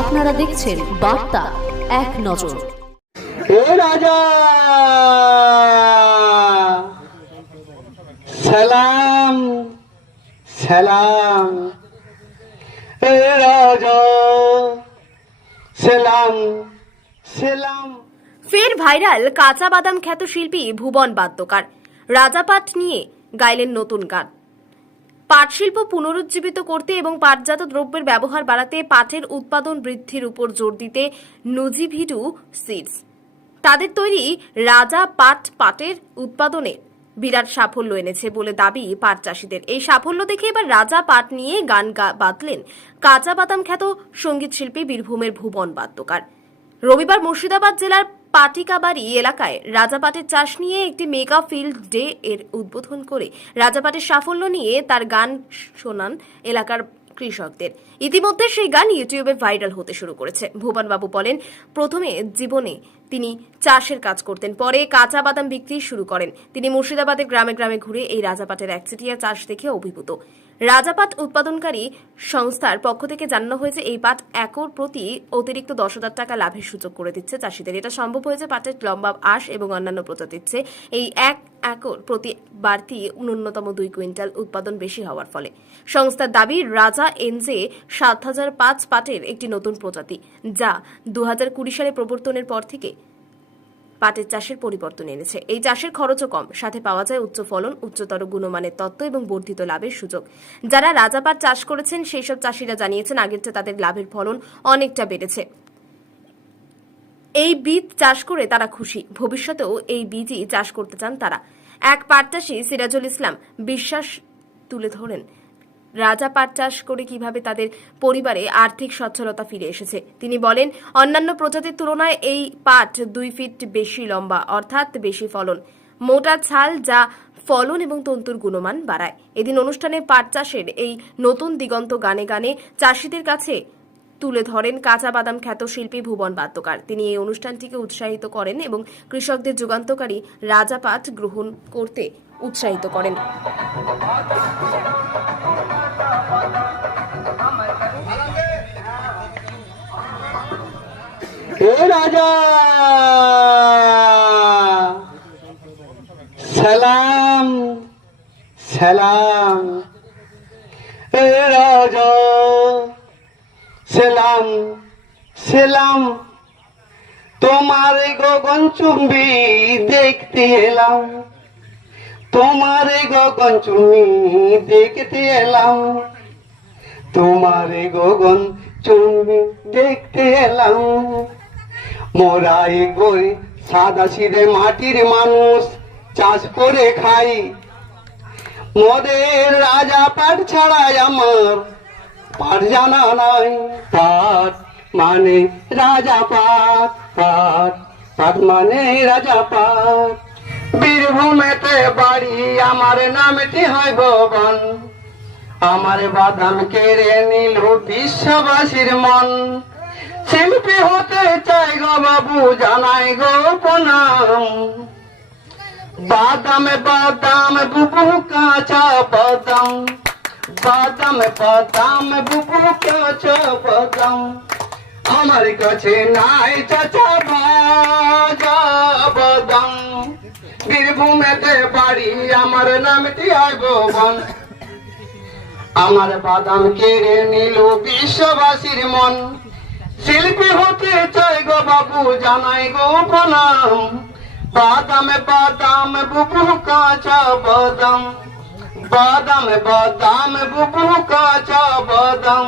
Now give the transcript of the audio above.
আপনারা দেখছেন বার্তা এক নজর। হে রাজা সালাম সালাম, হে রাজা সালাম সালাম। ফের ভাইরাল কাঁচা বাদাম খ্যাত শিল্পী ভুবন বাদ্যকার রাজাপাট নিয়ে গাইলেন নতুন গান। পাট শিল্প পুনরুজ্জীবিত করতে এবং পাটজাত দ্রব্যের ব্যবহার বাড়াতে পাটের উৎপাদন বৃদ্ধির উপর জোর দিতে নুজিভিডু সিডস তাদের তৈরি রাজা পাটের উৎপাদনে বিরাট সাফল্য এনেছে বলে দাবি পাট চাষীদের। এই সাফল্য দেখে এবার রাজা পাট নিয়ে গান বাঁধলেন কাঁচা বাদাম খ্যাত সঙ্গীত শিল্পী বীরভূমের ভুবন বাদ্যকার। রবিবার মুর্শিদাবাদ জেলার পাটিকাবাড়ি এলাকায় রাজাপাটের চাষ নিয়ে একটি মেগা ফিল্ড ডে এর উদ্বোধন করে রাজাপাটের সাফল্য নিয়ে তার গান শোনান এলাকার কৃষকদের। ইতিমধ্যে সেই গান ইউটিউবে ভাইরাল হতে শুরু করেছে। ভুবন বাবু বলেন, প্রথমে জীবনে তিনি চাষের কাজ করতেন, পরে কাঁচা বাদাম বিক্রি শুরু করেন। তিনি মুর্শিদাবাদের গ্রামে গ্রামে ঘুরে এই রাজাপাটের একচেটিয়া চাষ দেখে অভিভূত। রাজাপাট উৎপাদনকারী সংস্থার পক্ষ থেকে জানানো হয়েছে, এই পাট একর প্রতি অতিরিক্ত 10,000 টাকা লাভের সুযোগ করে দিচ্ছে চাষিদের। এটা সম্ভব হয়েছে পাটের লম্বা আঁশ এবং অন্যান্য প্রজাতির চেয়ে এই এক একর প্রতি বাড়তি ন্যূনতম 2 কুইন্টাল উৎপাদন বেশি হওয়ার ফলে। সংস্থার দাবি, রাজা এনজে 7005 পাটের একটি নতুন প্রজাতি, যা 2020 সালে প্রবর্তনের পর থেকে পাটের চাষের পরিবর্তন এনেছে। এই চাষের খরচও কম, সাথে পাওয়া যায় উচ্চ ফলন, উচ্চতর গুণমানের তত্ত্ব এবং বর্ধিত লাভের সুযোগ। যারা রাজাপাট চাষ করেছেন সেই সব চাষিরা জানিয়েছেন, আগের চেয়ে তাদের লাভের ফলন অনেকটা বেড়েছে। এই বীজ চাষ করে তারা খুশি, ভবিষ্যতেও এই বীজই চাষ করতে চান তারা। এক পাট চাষী সিরাজুল ইসলাম বিশ্বাস তুলে ধরেন রাজা পাট চাষ করে কিভাবে তাদের পরিবারে আর্থিক সচ্ছলতা ফিরে এসেছে। তিনি বলেন, অন্যান্য প্রজাতির তুলনায় এই পাট 2 ফিট বেশি লম্বা, অর্থাৎ বেশি ফলন, মোটা ছাল, যা ফলন এবং তন্তুর গুণমান বাড়ায়। এদিন অনুষ্ঠানে পাট চাষের এই নতুন দিগন্ত গানে গানে চাষিদের কাছে তুলে ধরেন কাঁচা বাদাম খ্যাত শিল্পী ভুবন বাদ্যকার। তিনি এই অনুষ্ঠানটিকে উৎসাহিত করেন এবং কৃষকদের যুগান্তকারী রাজা পাট গ্রহণ করতে উৎসাহিত করেন। হে রাজা সালাম সালাম, হে রাজা সালাম সালাম। তোমার গগন চুম্বি দেখতে এলাম, তোমার গগন চুম্বি দেখতে এলাম, তোমার গগন চুম্বি দেখতে এলাম। মোরা এগোয় সাদা সিধে মাটির মানুষ, চাষ করে খাই, মোদের রাজা পাট ছাড়াই আমার পাট জানা নাই। পাট মানে রাজা পাট, পাট পাট মানে রাজা পাট। বীরভূমেতে বাড়ি আমার, নামটি হয় ভুবন, আমার বাদাম কেড়ে নিল বিশ্ববাসীর মন। শিল্পী হতে চাই গো বাবু, জানাই গো প্রণাম। বাদামে বাদাম বুবু কাঁচা বাদাম, বাদামে বাদাম বুবু কাঁচা বাদাম। আমার কাছে নাই চাচা ভাজা বাদাম। বীরভূমেতে বাড়ি আমার, নামটি হয় ভুবন, আমার বাদাম কেড়ে নিল বিশ্ববাসীর মন। শিল্পী হতে চাই গো বাবু, জানাই গো প্রণাম। বাদামে বাদাম বুবু কাঁচা বাদাম, বাদামে বাদাম বুবু কাঁচা বাদাম।